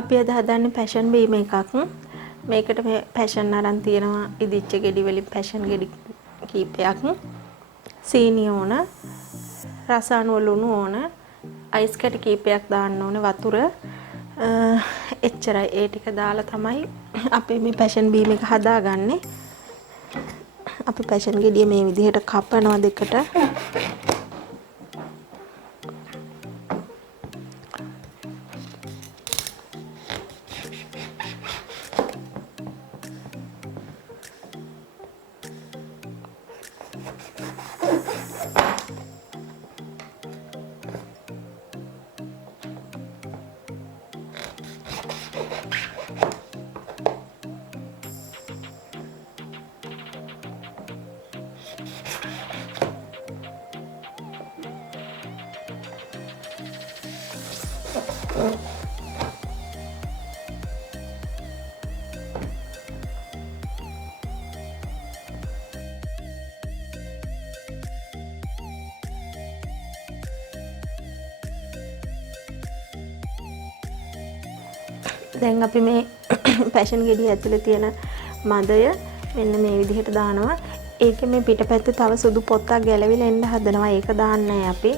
අපි අද හදන්නේ පැෂන් බීම එකක්. මේකට මේ පැෂන් අරන් තියෙනවා ඉදිච්ච ගෙඩි වලින් පැෂන් ගෙඩි කීපයක්. සීනි ඕන, රස අණු ලුණු ඕන, අයිස් කැටි කීපයක් දාන්න ඕනේ වතුර. එච්චරයි. ඒ ටික දාලා තමයි අපි මේ පැෂන් බීම එක හදාගන්නේ. අපි පැෂන් ගෙඩිය මේ විදිහට කපනවා දෙකට. දැන් අපි මේ පැෂන් ගෙඩිය ඇතුලේ තියෙන මදය මෙන්න මේ විදිහට දානවා. ඒකේ මේ පිටපැත්තේ තව සුදු පොත්තක් ගැලවිලා එන්න හදනවා. ඒක දාන්නේ නැහැ අපි.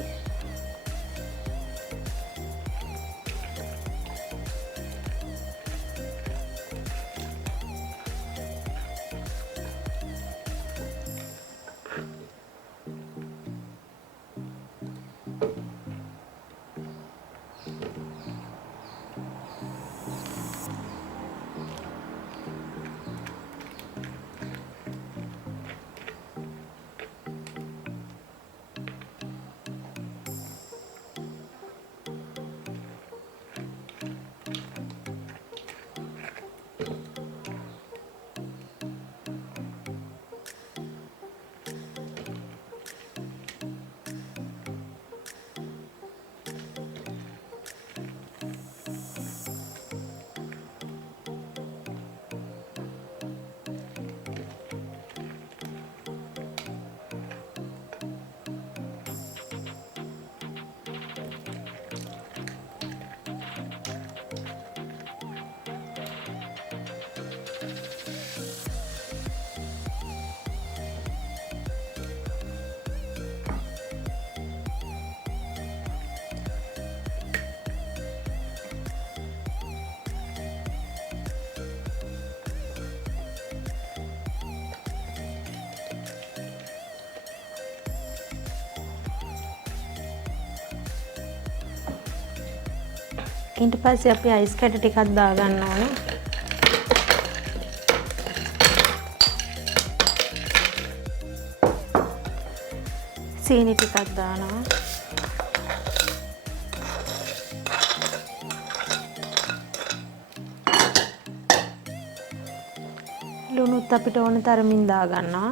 ඊට පස්සේ අපි අයිස් කැටි ටිකක් දාගන්න ඕනේ. සීනි ටිකක් දානවා. ලුණුත් අපිට ඕන තරමින් දාගන්නවා.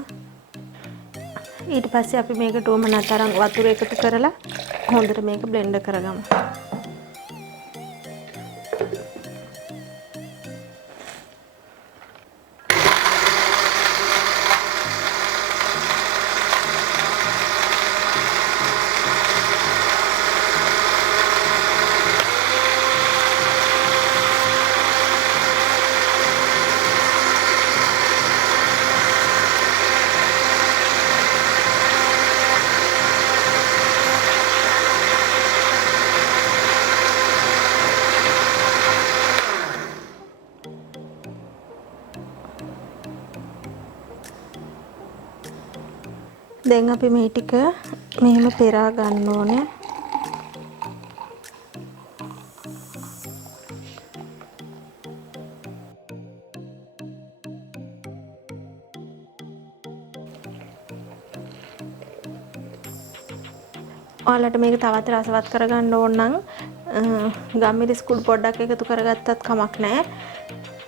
ඊට පස්සේ අපි මේකට ඕන තරම් වතුර එකතු කරලා හොඳට මේක බ්ලෙන්ඩ් කරගමු. දැන් අපි මේ ටික මෙහෙම පෙරා ගන්න ඕනේ. ඔයාලට මේක තවත් රසවත් කරගන්න ඕන නම් ගම්මිරිස් කුඩු පොඩ්ඩක් එකතු කරගත්තත් කමක් නැහැ.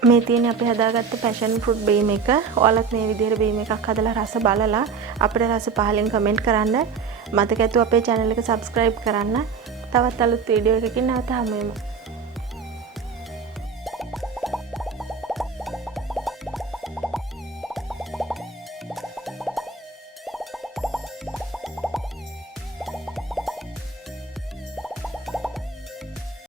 මේ තියෙන්නේ අපි හදාගත්ත පැෂන් ෆෘට් බීම එක. ඔයාලත් මේ විදිහට බීම එකක් හදලා රස බලලා අපිට රස පහලින් කමෙන්ට් කරන්න. මතක ඇතුව අපේ channel එක subscribe කරන්න. තවත් අලුත් වීඩියෝ එකකින් නැවත හමු වෙමු.